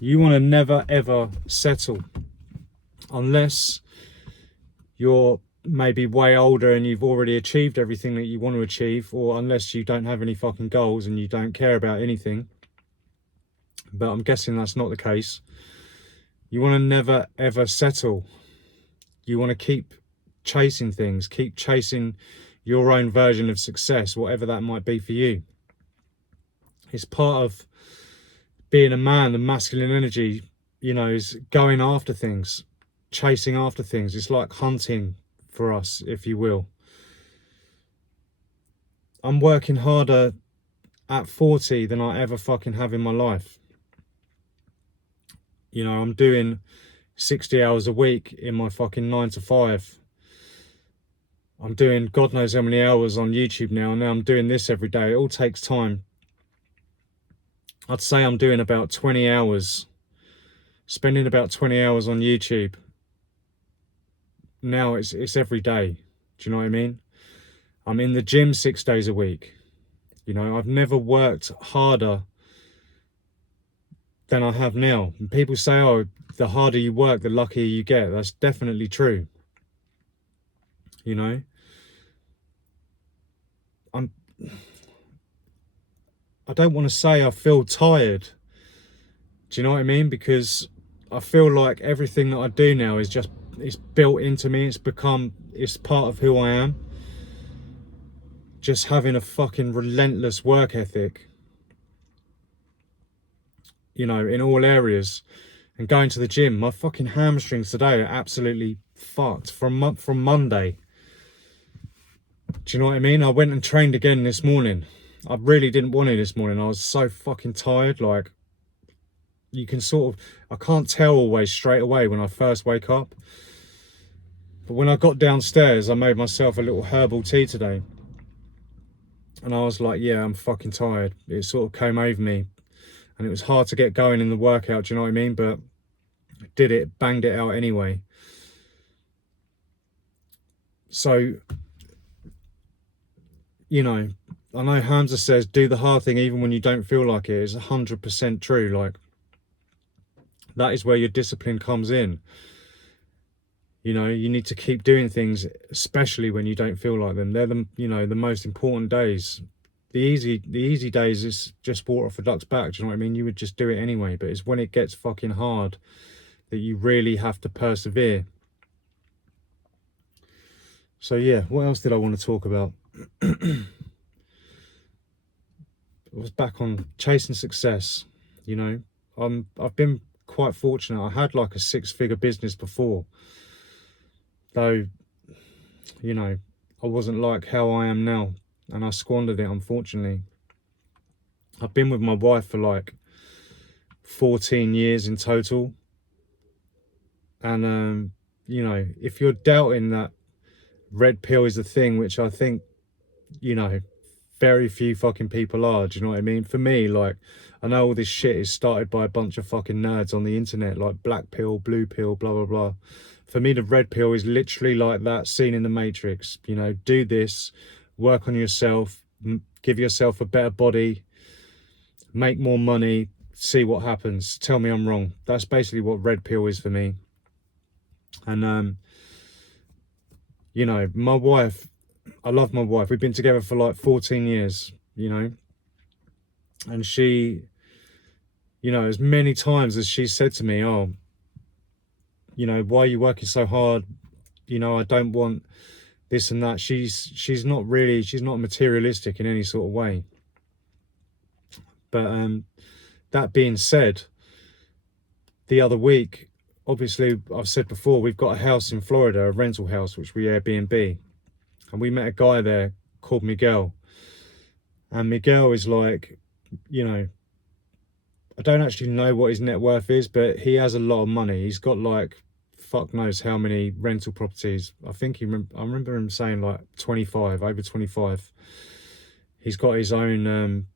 You want to never ever settle unless you're maybe way older and you've already achieved everything that you want to achieve, or unless you don't have any fucking goals and you don't care about anything. But I'm guessing that's not the case. You want to never ever settle. You want to keep chasing things, keep chasing your own version of success, whatever that might be for you. It's part of being a man. The masculine energy, you know, is going after things, chasing after things. It's like hunting for us, if you will. I'm working harder at 40 than I ever fucking have in my life. You know, I'm doing 60 hours a week in my fucking 9 to 5. I'm doing God knows how many hours on YouTube now, and now I'm doing this every day. It all takes time. I'd say I'm doing about 20 hours, spending about 20 hours on YouTube. Now it's every day. Do you know what I mean? I'm in the gym 6 days a week. You know, I've never worked harder than I have now. And people say, oh, the harder you work, the luckier you get. That's definitely true. You know, I don't want to say I feel tired. Do you know what I mean? Because I feel like everything that I do now is just, it's built into me. It's part of who I am. Just having a fucking relentless work ethic, you know, in all areas, and going to the gym. My fucking hamstrings today are absolutely fucked from Monday. Do you know what I mean? I went and trained again this morning. I really didn't want to this morning. I was so fucking tired. Like, you can sort of, I can't tell always straight away when I first wake up. But when I got downstairs, I made myself a little herbal tea today. And I was like, yeah, I'm fucking tired. It sort of came over me. And it was hard to get going in the workout, do you know what I mean? But I did it, banged it out anyway. So, you know, I know Hamza says, do the hard thing even when you don't feel like it. It's 100% true. Like, that is where your discipline comes in. You know, you need to keep doing things, especially when you don't feel like them. They're the, you know, the most important days. The easy days is just water off a duck's back. Do you know what I mean? You would just do it anyway. But it's when it gets fucking hard that you really have to persevere. So yeah, what else did I want to talk about? I was back on chasing success. You know, I've been quite fortunate. I had like a 6-figure business before, though, you know, I wasn't like how I am now, and I squandered it, unfortunately. I've been with my wife for like 14 years in total, and you know, if you're doubting that red pill is the thing, which I think, you know, very few fucking people are, do you know what I mean? For me, like, I know all this shit is started by a bunch of fucking nerds on the internet, like black pill, blue pill, blah blah blah. For me, the red pill is literally like that scene in the Matrix. You know, do this, work on yourself, give yourself a better body, make more money, see what happens, tell me I'm wrong. That's basically what red pill is for me. And you know, my wife, I love my wife. We've been together for like 14 years, you know. And she, you know, as many times as she said to me, oh, you know, why are you working so hard? You know, I don't want this and that. She's not materialistic in any sort of way. But that being said, the other week, obviously, I've said before, we've got a house in Florida, a rental house, which we Airbnb. And we met a guy there called Miguel. And Miguel is like, you know, I don't actually know what his net worth is, but he has a lot of money. He's got like, fuck knows how many rental properties. I remember him saying like 25, over 25. He's got his own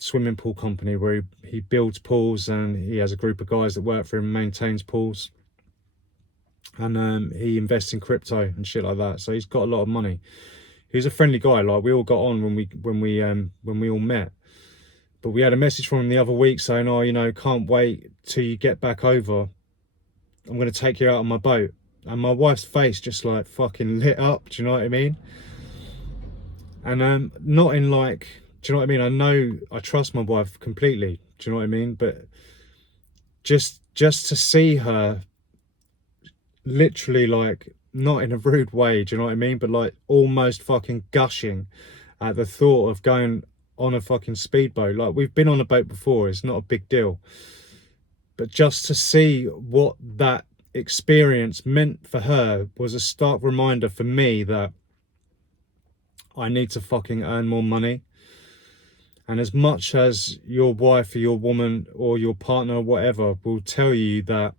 swimming pool company where he builds pools, and he has a group of guys that work for him, maintains pools. And he invests in crypto and shit like that. So he's got a lot of money. He's a friendly guy. Like, we all got on when we all met. But we had a message from him the other week saying, oh, you know, can't wait till you get back over. I'm going to take you out on my boat. And my wife's face just like fucking lit up. Do you know what I mean? And not in like, do you know what I mean? I know I trust my wife completely. Do you know what I mean? But just to see her literally, like, not in a rude way, do you know what I mean? But like almost fucking gushing at the thought of going on a fucking speedboat. Like, we've been on a boat before, it's not a big deal. But just to see what that experience meant for her was a stark reminder for me that I need to fucking earn more money. And as much as your wife or your woman or your partner or whatever will tell you that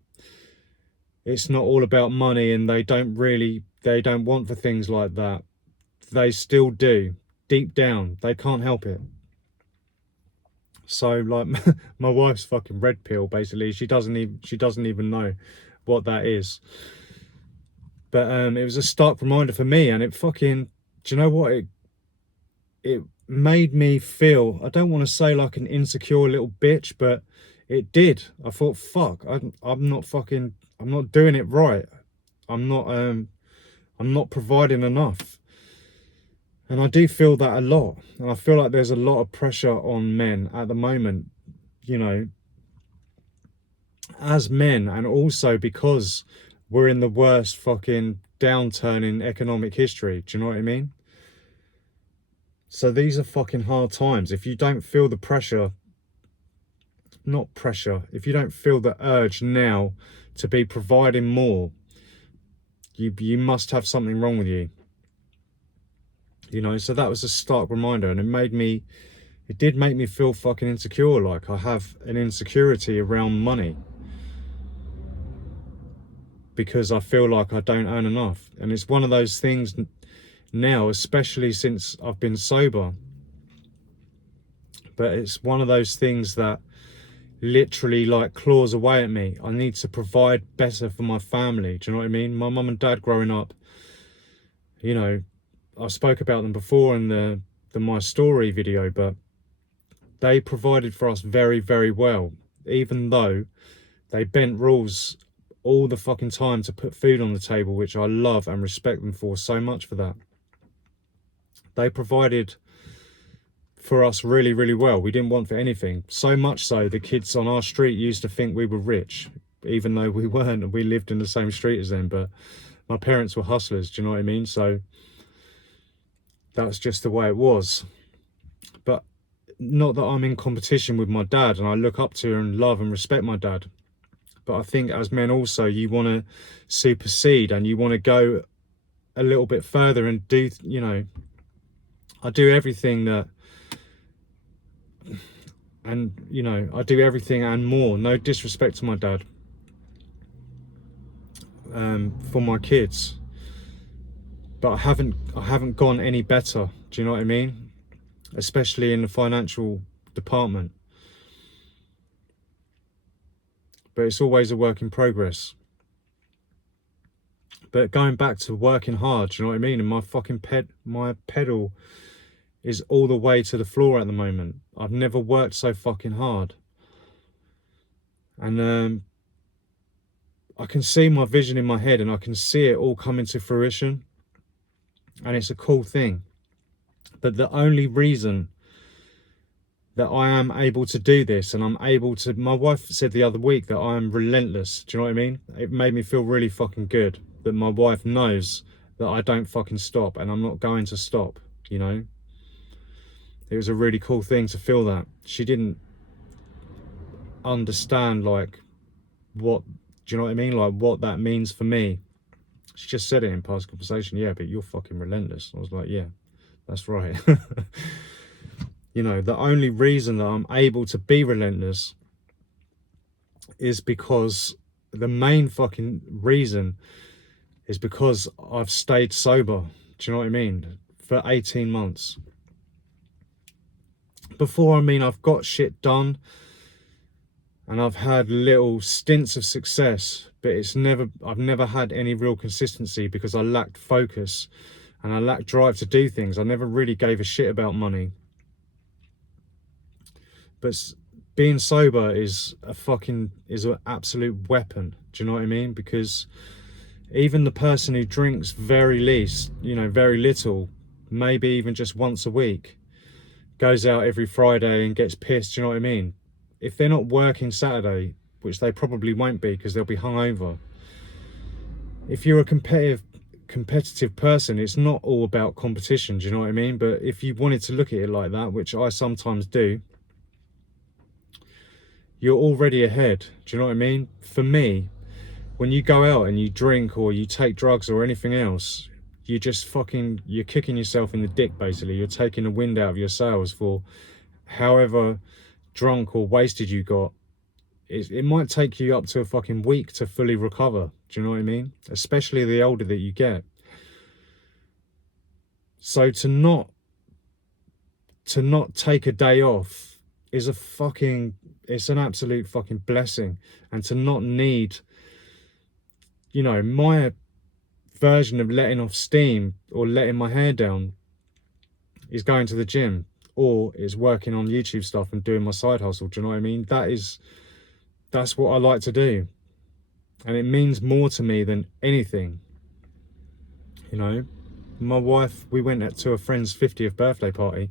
it's not all about money and they don't want for things like that, they still do. Deep down, they can't help it. So like my wife's fucking red pill, basically. She doesn't even know what that is. But it was a stark reminder for me, and it fucking, do you know what, it made me feel, I don't want to say like an insecure little bitch, but it did. I thought, fuck, I'm not doing it right. I'm not providing enough. And I do feel that a lot. And I feel like there's a lot of pressure on men at the moment, you know, as men, and also because we're in the worst fucking downturn in economic history. Do you know what I mean? So these are fucking hard times. If you don't feel the pressure, not pressure, if you don't feel the urge now to be providing more, you must have something wrong with you. You know, so that was a stark reminder, and it did make me feel fucking insecure. Like, I have an insecurity around money because I feel like I don't earn enough. And it's one of those things now, especially since I've been sober, but it's one of those things that literally like claws away at me. I need to provide better for my family. Do you know what I mean? My mum and dad growing up, you know, I spoke about them before in the My Story video, but they provided for us very, very well, even though they bent rules all the fucking time to put food on the table, which I love and respect them for so much for that. They provided for us really, really well. We didn't want for anything. So much so, the kids on our street used to think we were rich, even though we weren't, and we lived in the same street as them. But my parents were hustlers, do you know what I mean? So that's just the way it was. But not that I'm in competition with my dad, and I look up to and love and respect my dad. But I think as men also, you want to supersede and you want to go a little bit further and do, you know, I do everything that, and you know, I do everything and more. No disrespect to my dad, for my kids, but I haven't gone any better. Do you know what I mean? Especially in the financial department. But it's always a work in progress. But going back to working hard, do you know what I mean? And my fucking my pedal is all the way to the floor at the moment. I've never worked so fucking hard. And I can see my vision in my head, and I can see it all coming to fruition. And it's a cool thing. But the only reason that I am able to do this, and I'm able to, my wife said the other week that I am relentless. Do you know what I mean? It made me feel really fucking good that my wife knows that I don't fucking stop, and I'm not going to stop, you know? It was a really cool thing to feel that. She didn't understand, like, what, do you know what I mean? Like, what that means for me. She just said it in past conversation, yeah, but you're fucking relentless. I was like, yeah, that's right. You know, the only reason that I'm able to be relentless is because the main fucking reason is because I've stayed sober. Do you know what I mean? For 18 months. Before, I mean, I've got shit done and I've had little stints of success, but I've never had any real consistency because I lacked focus and I lacked drive to do things. I never really gave a shit about money. But being sober is an absolute weapon. Do you know what I mean? Because even the person who drinks very least, very little, maybe even just once a week, goes out every Friday and gets pissed. Do you know what I mean? If they're not working Saturday, which they probably won't be because they'll be hungover. If you're a competitive person, it's not all about competition. Do you know what I mean? But if you wanted to look at it like that, which I sometimes do, you're already ahead. Do you know what I mean? For me, when you go out and you drink or you take drugs or anything else, you're kicking yourself in the dick, basically. You're taking the wind out of your sails for however drunk or wasted you got. It might take you up to a fucking week to fully recover. Do you know what I mean? Especially the older that you get. So to not take a day off is it's an absolute fucking blessing. And to not need, my version of letting off steam or letting my hair down is going to the gym, or is working on YouTube stuff and doing my side hustle. Do you know what I mean? That's what I like to do. And it means more to me than anything. My wife, we went to a friend's 50th birthday party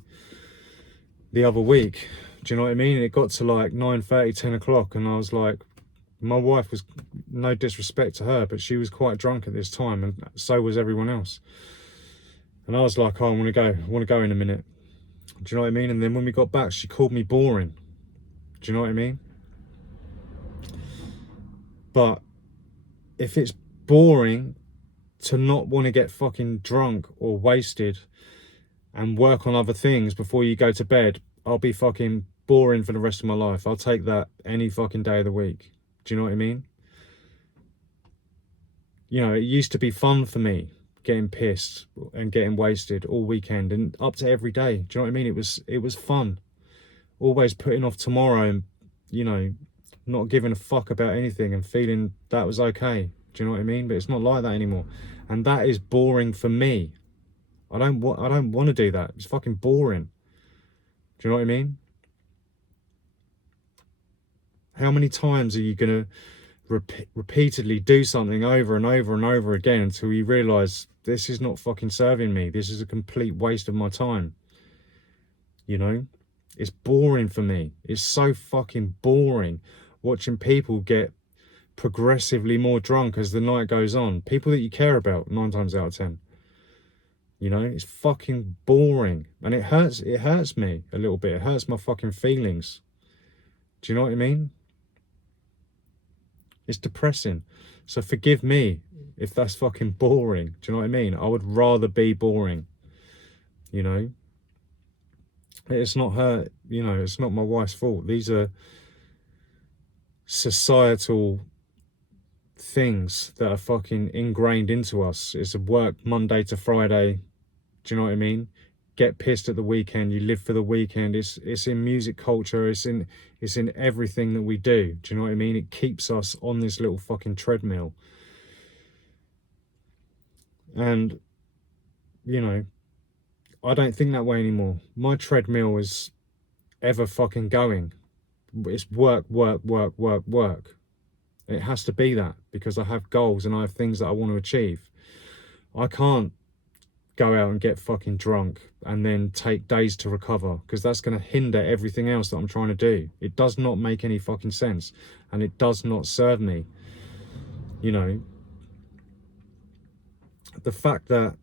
the other week. Do you know what I mean? And it got to like 9:30, 10 o'clock, and I was like, my wife was, no disrespect to her, but she was quite drunk at this time, and so was everyone else. And I was like, oh, I want to go in a minute. Do you know what I mean? And then when we got back, she called me boring. Do you know what I mean? But if it's boring to not want to get fucking drunk or wasted and work on other things before you go to bed, I'll be fucking boring for the rest of my life. I'll take that any fucking day of the week. Do you know what I mean? It used to be fun for me getting pissed and getting wasted all weekend and up to every day. Do you know what I mean? It was fun. Always putting off tomorrow and, not giving a fuck about anything and feeling that was okay. Do you know what I mean? But it's not like that anymore. And that is boring for me. I don't want to do that. It's fucking boring. Do you know what I mean? How many times are you going to repeatedly do something over and over and over again until you realise this is not fucking serving me? This is a complete waste of my time. It's boring for me. It's so fucking boring watching people get progressively more drunk as the night goes on. People that you care about 9 times out of 10. It's fucking boring. And it hurts me a little bit. It hurts my fucking feelings. Do you know what I mean? It's depressing. So forgive me if that's fucking boring. Do you know what I mean? I would rather be boring. It's not her, it's not my wife's fault. These are societal things that are fucking ingrained into us. It's a work Monday to Friday. Do you know what I mean? Get pissed at the weekend. You live for the weekend. It's in music culture. It's in everything that we do. Do you know what I mean? It keeps us on this little fucking treadmill. And, I don't think that way anymore. My treadmill is ever fucking going. It's work, work, work, work, work. It has to be that because I have goals and I have things that I want to achieve. I can't go out and get fucking drunk and then take days to recover, because that's going to hinder everything else that I'm trying to do. It does not make any fucking sense, and it does not serve me. The fact that,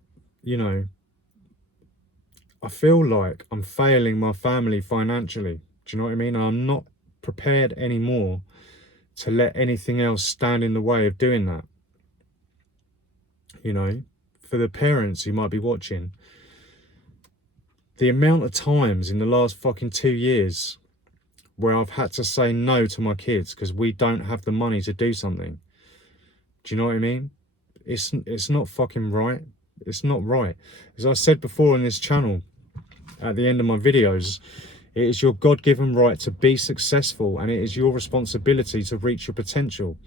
I feel like I'm failing my family financially. Do you know what I mean? I'm not prepared anymore to let anything else stand in the way of doing that. For the parents who might be watching, the amount of times in the last fucking 2 years where I've had to say no to my kids because we don't have the money to do something. Do you know what I mean? It's not fucking right. It's not right. As I said before on this channel, at the end of my videos, it is your God-given right to be successful, and it is your responsibility to reach your potential.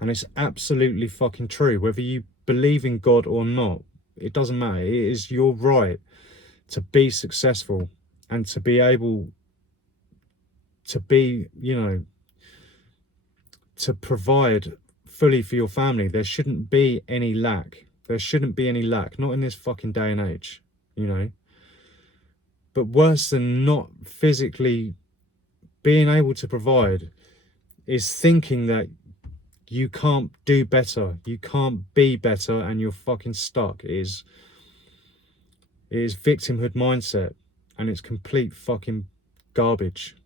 And it's absolutely fucking true. Whether you believe in God or not, it doesn't matter. It is your right to be successful and to be able to be, you know, to provide fully for your family. There shouldn't be any lack. There shouldn't be any lack, not in this fucking day and age, you know. But worse than not physically being able to provide is thinking that you can't do better, you can't be better, and you're fucking stuck. It is victimhood mindset, and it's complete fucking garbage.